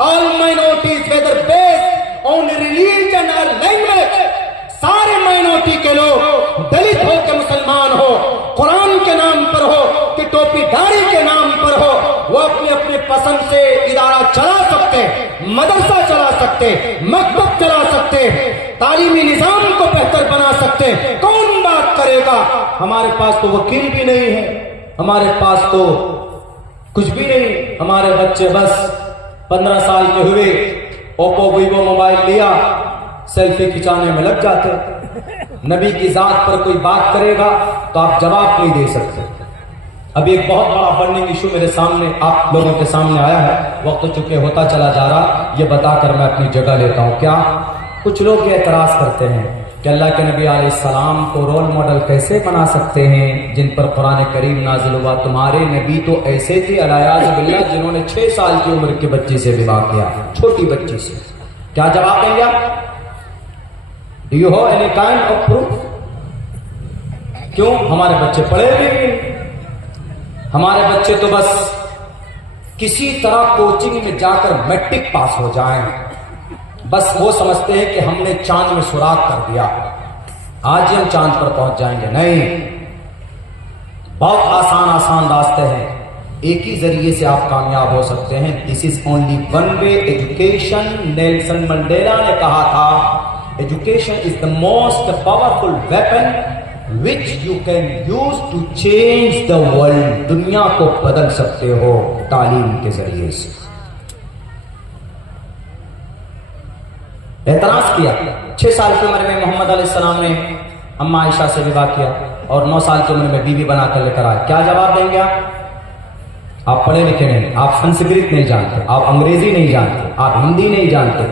All minorities whether based on religion और language, सारे minority के लोग दलित हो के मुसलमान हो, कुरान के नाम पर हो कि टोपी दाढ़ी के नाम पर हो, वो अपने अपने पसंद से इदारा चला सकते, मदरसा चला सकते, मकतब चला सकते, तालीमी निजाम को बेहतर बना सकते। कौन बात करेगा? हमारे पास तो वकील भी नहीं है, हमारे पास तो कुछ भी नहीं। हमारे बच्चे बस 15 साल के हुए, ओप्पो वीवो मोबाइल लिया, सेल्फी खिंचाने में लग जाते। नबी की जात पर कोई बात करेगा तो आप जवाब नहीं दे सकते। अभी एक बहुत बड़ा बर्निंग इशू मेरे सामने, आप लोगों के सामने आया है, वक्त चुके होता चला जा रहा, ये बताकर मैं अपनी जगह लेता हूं। क्या कुछ लोग ये एतराज करते हैं कि अल्लाह के नबी अलैहिस्सलाम को रोल मॉडल कैसे बना सकते हैं जिन पर कुरान करीम नाजिल हुआ? तुम्हारे नबी तो ऐसे थे अलायाज़ बिल्लाह जिन्होंने 6 साल की उम्र की बच्ची से विवाह किया, छोटी बच्ची से। क्या जवाब देंगे आप? Do you have any kind of proof? क्यों? हमारे बच्चे पढ़े भी नहीं, हमारे बच्चे तो बस किसी तरह कोचिंग में जाकर मैट्रिक पास हो जाएं, बस वो समझते हैं कि हमने चांद में सुराग कर दिया, आज ही हम चांद पर पहुंच जाएंगे। नहीं, बहुत आसान आसान रास्ते हैं, एक ही जरिए से आप कामयाब हो सकते हैं। This is only one way, education. Nelson Mandela ने कहा था, education is the most powerful weapon which you can use to change the world. दुनिया को बदल सकते हो तालीम के जरिए से। एतराज किया, 6 साल की उम्र में मोहम्मद अलैहिस्सलाम ने अम्मा आयशा से विवाह किया और 9 साल की उम्र में बीवी बनाकर लेकर आए। क्या जवाब देंगे आप? आप पढ़े लिखे नहीं, आप संस्कृत नहीं जानते, आप अंग्रेजी नहीं जानते, आप हिंदी नहीं जानते,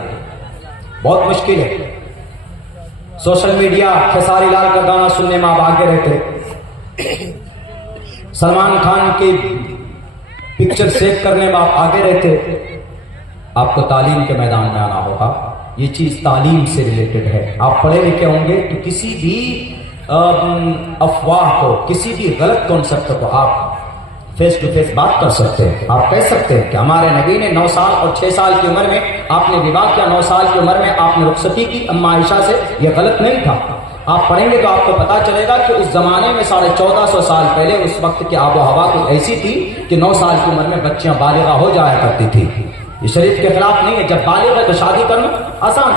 बहुत मुश्किल है। सोशल मीडिया, खेसारी लाल का गाना सुनने में आप आगे रहते, सलमान खान की पिक्चर सेव करने में आप आगे रहते। आपको तालीम के मैदान में आना होगा। ये चीज तालीम से रिलेटेड है। आप पढ़े लिखे होंगे तो किसी भी अफवाह को, किसी भी गलत कॉन्सेप्ट को आप फेस टू फेस बात कर सकते हैं। आप कह सकते हैं कि हमारे नबी ने 9 साल और 6 साल की उम्र में आपने विवाह किया, 9 साल की उम्र में आपने रुखसती की अम्मा आयशा से, यह गलत नहीं था। आप पढ़ेंगे तो आपको पता चलेगा कि उस जमाने में 1450 साल पहले उस वक्त की आबो हवा कुछ ऐसी थी कि 9 साल की उम्र में बच्चियां बालिगा हो जाया करती थी। ये शरीफ के खिलाफ नहीं है। जब बालिग है तो शादी करना आसान,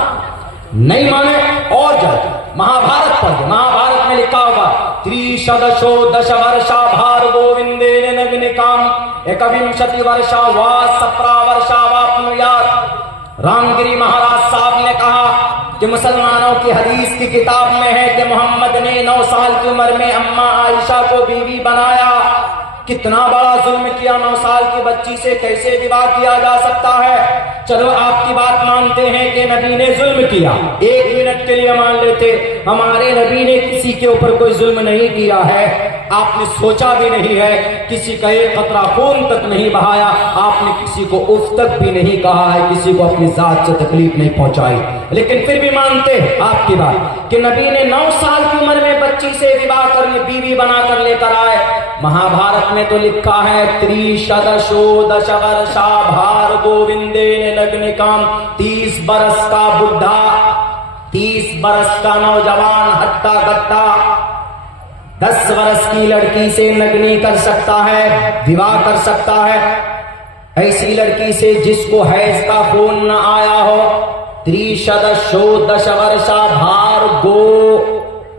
नहीं माने और जाए। महाभारत पढ़, महाभारत में लिखा होगा, त्रिशदशो दश वर्षा भार गोविंदे नग्निकाम एकविंशति वर्षा वा सप्रा वर्षा वाप्नुयात्। रामगिरी महाराज साहब ने कहा कि मुसलमानों की हदीस की किताब में है कि मोहम्मद ने 9 साल की उम्र में अम्मा आयशा को बीवी बनाया। कितना बड़ा जुल्म किया, 9 साल की बच्ची से कैसे विवाह किया जा सकता है? चलो आपकी बात मानते हैं कि नबी ने जुल्म किया, 1 मिनट के लिए मान लेते, हमारे नबी ने किसी के ऊपर कोई जुल्म नहीं किया है। आपने सोचा भी नहीं है, किसी का एक कतरा खून तक नहीं बहाया, आपने किसी को उफ तक भी नहीं कहा है, किसी को अपनी जात से तकलीफ नहीं पहुंचाई। लेकिन फिर भी मानते हैं आपकी बात कि नबी ने 9 साल की उम्र में बच्ची से विवाह करने, बीवी बनाकर लेकर आए। महाभारत में तो लिखा है, त्रिशदशो दश वर्षा भार गोविंदे नग्निकाम। 30 बरस का बुढ़ा, 30 बरस का नौजवान हट्टा कट्टा 10 वर्ष की लड़की से नग्नी कर सकता है, विवाह कर सकता है। ऐसी लड़की से जिसको हैज का खून न आया हो। त्रिशदशो दश वर्षा भार गो,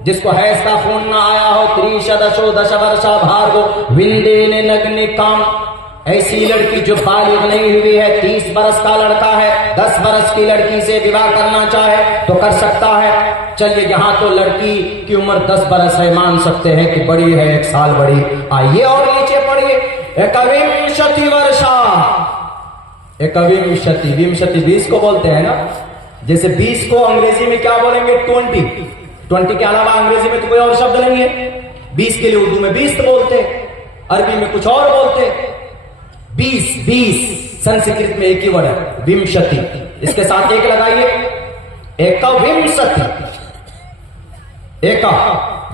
जिसको हैज का खून न आया हो, त्रिशदशो दश वर्षा भार गो विंदे ने नग्नि काम। ऐसी लड़की जो बालिग नहीं हुई है, 30 बरस का लड़का है, 10 बरस की लड़की से विवाह करना चाहे तो कर सकता है। चलिए यहाँ तो लड़की की उम्र 10 बरस है, मान सकते हैं कि बड़ी है, 1 साल बड़ी। आइए और नीचे पढ़िए, एकविंशति वर्षा। एकविंशति, विंशति 20 को बोलते हैं ना, जैसे 20 को अंग्रेजी में क्या बोलेंगे? 20 के अलावा अंग्रेजी में तो कोई और शब्द नहीं है। 20 के लिए उर्दू में 20 बोलते, अरबी में कुछ और बोलते। 20 संस्कृत में एक ही वर्ड है, विंशति। इसके साथ एक लगाइए, एकविंशति। एक,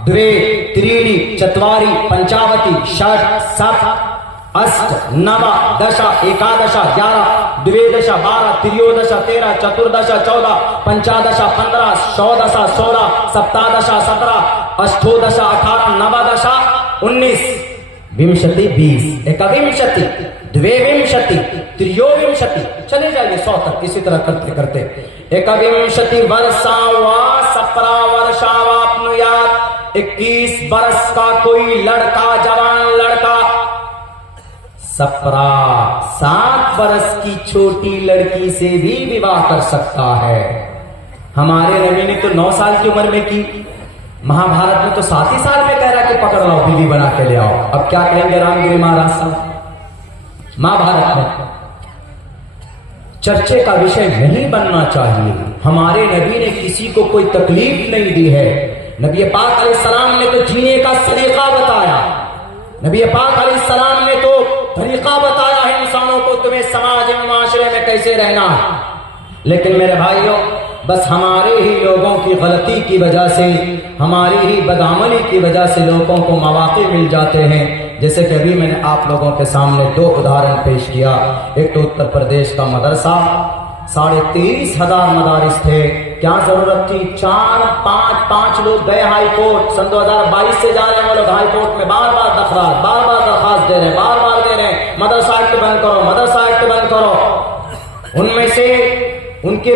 द्वे, त्रीणि, चत्वारि, पंचावती, षट्, सप्त, अष्ट नव दश एकादश 11 द्विदश 12 त्रयोदश 13 चतुर्दश 14 पंचादश 15 षोडश 16 सप्तादश 17 अष्टोदश 18 नवदश 19 विंशति 20 एकविंशति द्विविंशति त्रयोविंशति, चले जाइए 100 तक इसी तरह करते करते। एकविंशति वर्षा व सप्रा वर्षा वाप्नुयात, 21 वर्ष का कोई लड़का जवान लड़का सप्रा 7 वर्ष की छोटी लड़की से भी विवाह कर सकता है। हमारे नबी ने तो 9 साल की उम्र में की, महाभारत में तो 7 ही साल में कह रहा कि पकड़ लाओ बीवी बना के ले आओ। अब क्या कहेंगे रामगिरी महाराज साहब? महाभारत में चर्चे का विषय नहीं बनना चाहिए। हमारे नबी ने किसी को कोई तकलीफ नहीं दी है। नबी पाक अलैहिस्सलाम ने तो जीने का सलीका बताया, नबी पाक अलैहिस्सलाम ने तो तरीका बताया है इंसानों को तुम्हें समाज में माशरे में कैसे रहना है। लेकिन मेरे भाइयों, बस हमारे ही लोगों की गलती की वजह से, हमारी ही बदअमली की वजह से लोगों को मौके मिल जाते हैं। जैसे कि अभी मैंने आप लोगों के सामने 2 उदाहरण पेश किया। एक तो उत्तर प्रदेश का मदरसा, 23,500 मदारिस थे, क्या जरूरत थी 4-5 लोग गए हाई कोर्ट। सन 2022 से जा रहे हैं वो लोग हाई कोर्ट में, बार बार दरखास्त दे रहे हैं, बार दे रहे हैं मदरसा एक्ट बंद करो, मदरसा एक्ट बंद करो। उनमें से उनके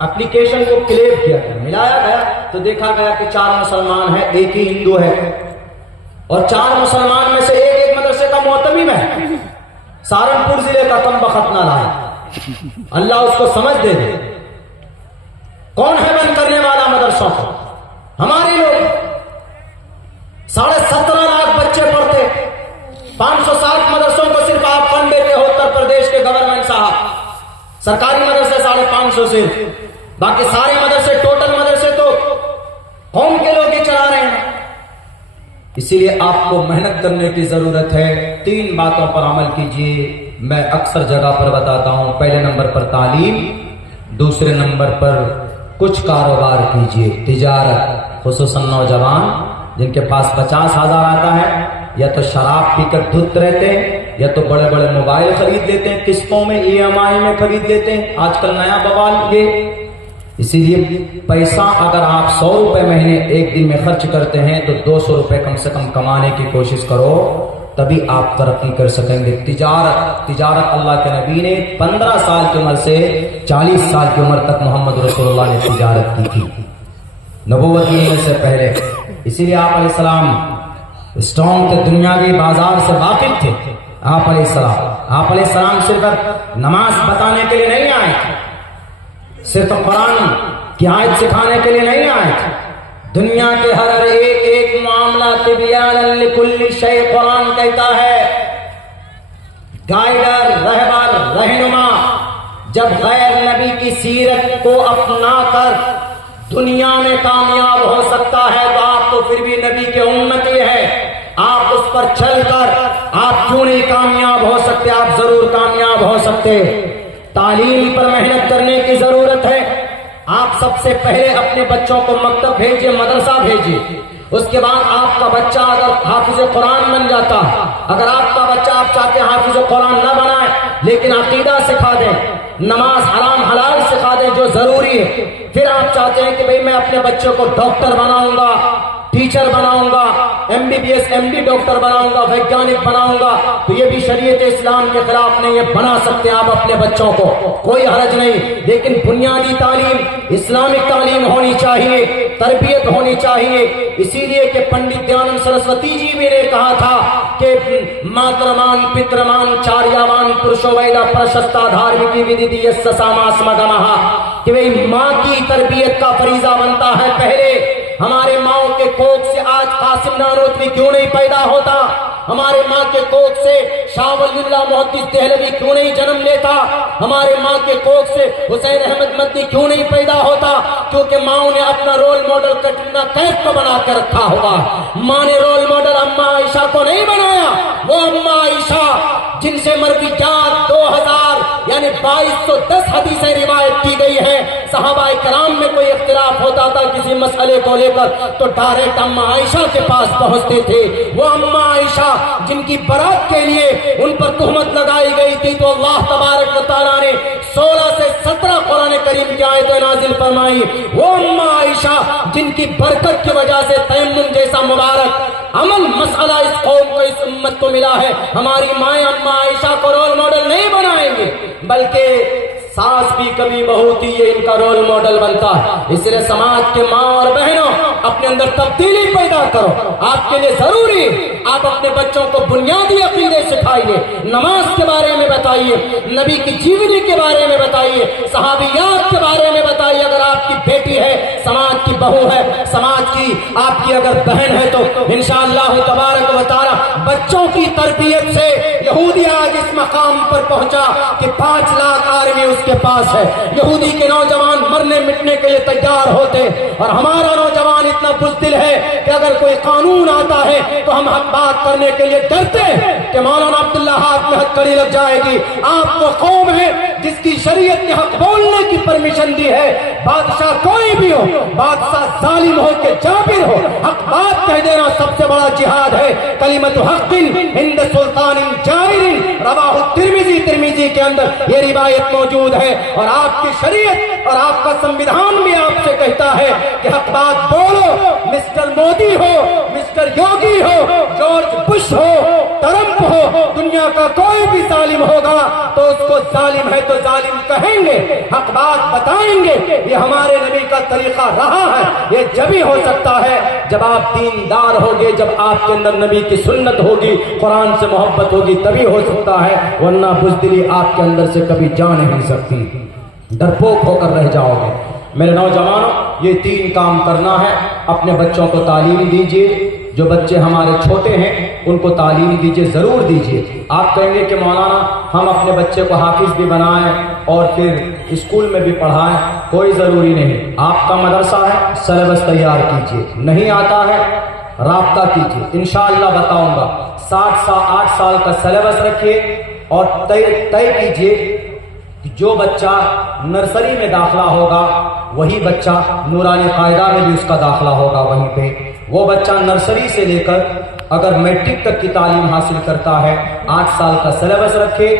एप्लीकेशन को क्लियर किया गया, मिलाया गया तो देखा गया कि 4 मुसलमान है, 1 ही हिंदू है, और 4 मुसलमान में से एक मदरसे का मोहतमिम है। सहारनपुर जिले का कम बखत ना लाए, अल्लाह उसको समझ दे दे। कौन है बंद करने वाला मदरसों को? हमारे लोग। 17.5 लाख बच्चे पढ़ते, 560 मदरसों को सिर्फ आप फंड देते हो उत्तर प्रदेश के गवर्नमेंट साहब। सरकारी मदरसे 550 से, बाकी सारे मदरसे, टोटल मदरसे तो कौम के लोग ही चला रहे हैं। इसीलिए आपको मेहनत करने की जरूरत है। 3 बातों पर अमल कीजिए, मैं अक्सर जगह पर बताता हूं। पहले नंबर पर तालीम, दूसरे नंबर पर कुछ कारोबार कीजिए, तिजारत। खुसूसन नौजवान जिनके पास 50,000 आता है, या तो शराब पीकर धुत रहते हैं, या तो बड़े बड़े मोबाइल खरीद लेते हैं, किस्तों में EMI में खरीद लेते हैं। आजकल नया बवाल ये। इसीलिए पैसा अगर आप 100 रुपए महीने एक दिन में खर्च करते हैं तो 200 रुपए कम से कम कमाने की कोशिश करो, तभी आप तरक्की कर सकेंगे। तिजारत अल्लाह के नबी ने 15 साल की उम्र से 40 साल की उम्र तक मोहम्मद रसूलुल्लाह ने तिजारत की थी, नबूवत की उम्र से पहले। इसीलिए आप अलैहिस्सलाम स्ट्रॉन्ग के दुनियावी बाजार से वाकिफ थे। आप अलैहिस्सलाम सिर्फ नमाज बताने के लिए नहीं आए थे, सिर्फ कुरान की आयत सिखाने के लिए नहीं आए थे। दुनिया के हर एक मामला तिबियान लिकुल्ली शै, कुरान कहता है गाइडर, रहबर, रहनुमा। जब गैर नबी की सीरत को अपनाकर दुनिया में कामयाब हो सकता है तो आप तो फिर भी नबी के उम्मती हैं। आप उस पर चलकर आप क्यों नहीं कामयाब हो सकते? आप जरूर कामयाब हो सकते। तालीम पर मेहनत करने की जरूरत है। आप सबसे पहले अपने बच्चों को मकतब भेजिए, मदरसा भेजिए। उसके बाद आपका बच्चा अगर हाफिज कुरान बन जाता, अगर आपका बच्चा आप चाहते हैं हाफिज कुरान न बनाए लेकिन अकीदा सिखा दें, नमाज हराम हलाल सिखा दें जो जरूरी है, फिर आप चाहते हैं कि भाई मैं अपने बच्चों को डॉक्टर बनाऊंगा, टीचर बनाऊंगा, MBBS MD डॉक्टर बनाऊंगा, वैज्ञानिक बनाऊंगा, तो ये भी शरीयत इस्लाम के खिलाफ नहीं है। बना सकते हैं आप अपने बच्चों को, कोई हर्ज नहीं। लेकिन बुनियादी तालीम इस्लामिक तालीम होनी चाहिए, तरबियत होनी चाहिए। इसीलिए कि पंडित दयानंद सरस्वती जी भी ने कहा था कि मातृमान पितृमान चार्यावान पुरुषो वैदा प्रशस्ता धार्मिकी विधि यस्समास्मगमः, कि भाई माँ की तरबियत का फरीजा बनता है पहले। हमारे माओ के कोख से आज कासिम नानोतवी क्यों नहीं पैदा होता? हमारे माँ के कोख से शाह वलीउल्लाह मुहद्दिस देहलवी क्यों नहीं जन्म लेता? हमारे माँ के कोख से हुसैन अहमद मदनी क्यों नहीं पैदा होता? क्योंकि माओ ने अपना रोल मॉडल कटरीना कैफ को बना कर रखा होगा। माँ ने रोल मॉडल अम्मा आयशा को नहीं बनाया। वो अम्मा आयशा जिनसे मरवी जात 2000 यानी 2210 हदीसें रिवायत की गई है, सहाबा इकराम में कोई इख्तिलाफ होता था किसी मसले को लेकर तो डायरेक्ट अम्मा आयशा के पास पहुंचते थे। वो अम्मा आयशा जिनकी बरात के लिए उन पर तुहमत लगाई गई थी, तो अल्लाह तबारक व तआला ने 16 से 17 कुरान करीम की आयतें नाजिल फरमाई। वो अम्मा आयशा जिनकी बरकत की वजह से तयम्मुम जैसा मुबारक अमल मसला इस कौम को, इस उम्मत को मिला है। हमारी माए अम्मा आयशा को रोल मॉडल नहीं बनाएंगे, बल्कि सास भी कभी बहू थी, ये इनका रोल मॉडल बनता है। इसलिए समाज के माँ और बहनों अपने अंदर तब्दीली पैदा करो। आपके लिए जरूरी आप अपने बच्चों को बुनियादी अकीदे सिखाइए, नमाज के बारे में बताइए, नबी की जीवनी के बारे में बताइए, सहाबियात के बारे में बताइए। अगर आपकी बेटी है, समाज की बहू है, समाज की आपकी अगर बहन है, तो इंशाअल्लाह तबारक व तआला बच्चों की तरबियत से यहूदी आज इस मकाम पर पहुंचा कि 5 लाख आर्मी उसके पास है। यहूदी के नौजवान मरने मिटने के लिए तैयार होते, और हमारा नौजवान इतना बुज़दिल है कि अगर कोई कानून आता है तो हम हक बात करने के लिए डरते हैं कि मौलाना अब्दुल्ला हाथ में हथकड़ी लग जाएगी। आप वो कौम है जिसकी शरीयत ने हक बोलने की परमिशन दी है। बादशाह कोई भी हो, बादशाह जालिम हो के जाबिर हो, हक बात कह देना सबसे बड़ा जिहाद है। कलिमतु हक़्क़िन हिंद सुल्तानिन जाइरिन, रवाहु तिर्मिज़ी, तिर्मिज़ी के अंदर ये रिवायत मौजूद है। और आपकी शरीयत और आपका संविधान भी आपसे कहता है कि हक बात बोलो। मिस्टर मोदी हो, मिस्टर योगी हो, जॉर्ज बुश हो, ट्रंप हो, दुनिया का कोई भी जालिम होगा तो उसको जालिम है तो जालिम कहेंगे, हक बात बताएंगे। ये हमारे नबी का तरीका रहा है। ये जब ही हो सकता है जब आप दीनदार होगे, जब आपके अंदर नबी की सुन्नत होगी, कुरान से मोहब्बत होगी, तभी हो सकता है, वरना बुज़दिली आपके अंदर से कभी जा नहीं सकती, डरपोक होकर रह जाओगे। मेरे नौजवानों, ये 3 काम करना है। अपने बच्चों को तालीम दीजिए, जो बच्चे हमारे छोटे हैं उनको तालीम दीजिए, जरूर दीजिए। आप कहेंगे कि मौलाना हम अपने बच्चे को हाफिज भी बनाएं और फिर स्कूल में भी पढ़ाएं, कोई जरूरी नहीं। आपका मदरसा है, सिलेबस तैयार कीजिए, नहीं आता है राब्ता कीजिए, इंशाअल्लाह बताऊंगा। 8 साल का सिलेबस रखिए और तय कीजिए जो बच्चा नर्सरी में दाखिला होगा वही बच्चा नूरानी कायदा में भी उसका दाखिला होगा वहीं पे। वो बच्चा नर्सरी से लेकर अगर मैट्रिक तक की तालीम हासिल करता है, 8 साल का सिलेबस रखे,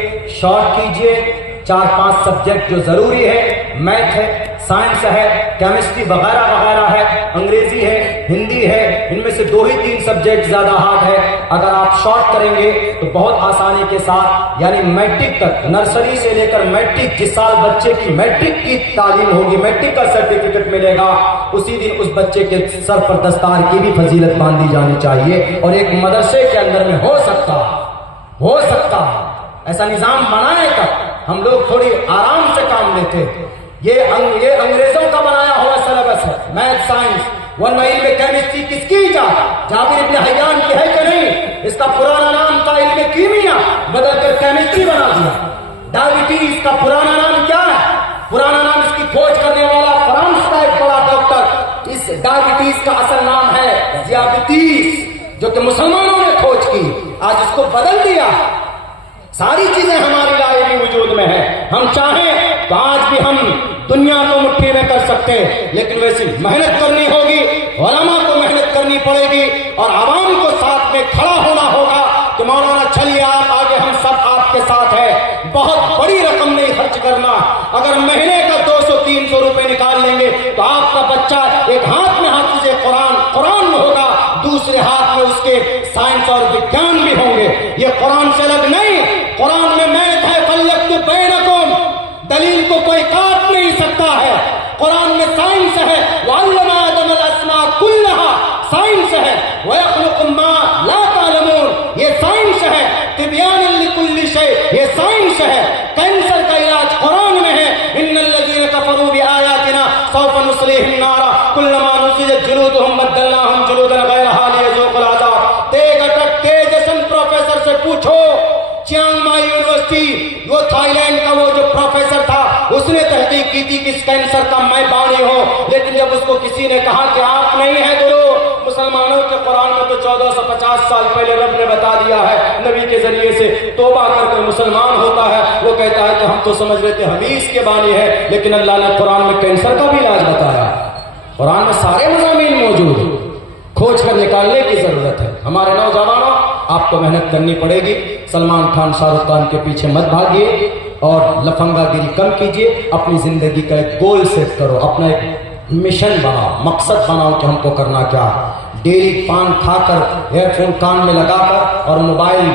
शॉर्ट कीजिए। 4-5 सब्जेक्ट जो जरूरी है, मैथ है, साइंस है, केमिस्ट्री वगैरह वगैरह है, अंग्रेजी है, हिंदी है, इनमें से 2 ही 3 सब्जेक्ट ज्यादा हार्ड है। अगर आप शॉर्ट करेंगे तो बहुत आसानी के साथ, यानी मैट्रिक तक, नर्सरी से लेकर मैट्रिक, जिस साल बच्चे की मैट्रिक की तालीम होगी, मैट्रिक का सर्टिफिकेट मिलेगा, उसी दिन उस बच्चे के सर पर दस्तार की भी फजीलत बांधी जानी चाहिए। और एक मदरसे के अंदर में हो सकता है ऐसा निजाम बनाने का हम लोग थोड़ी आराम से काम लेते। ये अंग्रेजों का बनाया हुआ सिलेबस है, मैथ, साइंस। 1 महीने में केमिस्ट्री किसकी इजाद? जाबिर इब्न हय्यान की है कि नहीं? इसका पुराना नाम था इल्म कीमिया, बदल कर केमिस्ट्री बना दिया। डायबिटीज का पुराना नाम क्या है? पुराना नाम इसकी खोज करने वाला फ्रांस का एक बड़ा डॉक्टर, इस डायबिटीज का असल नाम है ज़ियाबितीस, जो कि मुसलमानों ने खोज की, आज इसको बदल दिया। सारी चीजें हमारी लाइब्रेरी वजूद में है। हम चाहें तो आज भी हम दुनिया को मुट्ठी में कर सकते हैं, लेकिन वैसी मेहनत करनी होगी, उलमा को मेहनत करनी पड़ेगी और आवाम को साथ में खड़ा होना होगा कि मौलाना चलिए आप आगे, हम सब आपके साथ है। बहुत बड़ी रकम नहीं खर्च करना। अगर महीने का 200-300 रुपए निकाल लेंगे तो आपका बच्चा एक हाथ में हाफिज़े कुरान होगा, दूसरे हाथ में उसके साइंस और विज्ञान भी होंगे। ये कुरान से अलग नहीं। कुरान में मैथ है, फल्लक़्तु बैनकुम, दलील को कोई काट नहीं सकता है। कुरान में साइंस है, वअल्लमा आदमल अस्मा कुल्लहा, साइंस है, वयख़्लुक़ु मा ला तालमून, ये साइंस है, तिब्यानन लिकुल्लि शै, ये साइंस है। कैंसर का इलाज कुरान में है, इन्नल्लज़ीना कफ़रू बिआयातिना सौफ़ नुस्लिहिम नारा कुल्लमा नुज़िजत जुलूदुहुम बद्दलनाहुम जुलूदन ग़ैरहा लियज़ूक़ुल अज़ाब। तेजसन प्रोफेसर से पूछो, चियांग माई यूनिवर्सिटी, वो थाईलैंड का वो जो प्रोफेसर था, उसने तहकीक की थी कि इस कैंसर का मैं बानी हूं, लेकिन जब उसको किसी ने कहा कि आप नहीं है गुरु, मुसलमानों के कुरान में तो 1450 साल पहले रब ने बता दिया है, नबी के जरिए से तौबा कर कोई मुसलमान होता है, वो कहता है कि कि हम तो समझ रहे थे हदीस के बानी है, लेकिन अल्लाह ने कुरान में कैंसर का भी इलाज बताया। कुरान में सारे मज़ामीन मौजूद हैं, खोज कर निकालने की जरूरत है। हमारे नौजवानों, आपको मेहनत करनी पड़ेगी। सलमान खान, शाहरुख खान के पीछे मत भागिए और लफंगागिरी कम कीजिए। अपनी जिंदगी का एक गोल सेट करो, अपना एक मिशन बनाओ, मकसद बनाओ कि हमको करना क्या। डेली पान खाकर, एयरफोन कान में लगाकर और मोबाइल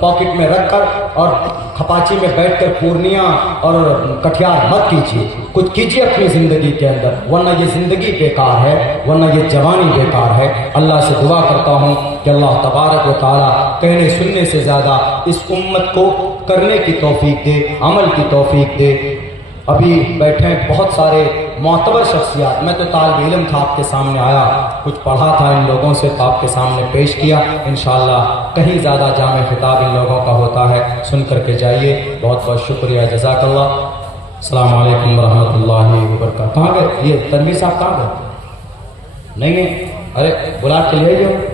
पॉकेट में रखकर और खपाची में बैठकर पूर्णिया और कटिहार मत कीजिए। कुछ कीजिए अपनी जिंदगी के अंदर, वरना ये जिंदगी बेकार है, वरना ये जवानी बेकार है। अल्लाह से दुआ करता हूँ कि अल्लाह तबारक व तआला कहने सुनने से ज्यादा इस उम्मत को करने की तौफीक दे, अमल की तौफीक दे। अभी बैठे बहुत सारे मोतबर शख्सियात, मैं तो तालिब इल्म था, आपके सामने आया, कुछ पढ़ा था इन लोगों से तो आपके सामने पेश किया। इंशाअल्लाह कहीं ज़्यादा जामे खिताब इन लोगों का होता है, सुन करके जाइए। बहुत बहुत शुक्रिया, जज़ाकल्लाह। अस्सलामु अलैकुम रहमतुल्लाहि व बरकातहू। कहाँ गए ये तनवीर साहब, कहाँ गए? नहीं, अरे बुला के ले जाओ।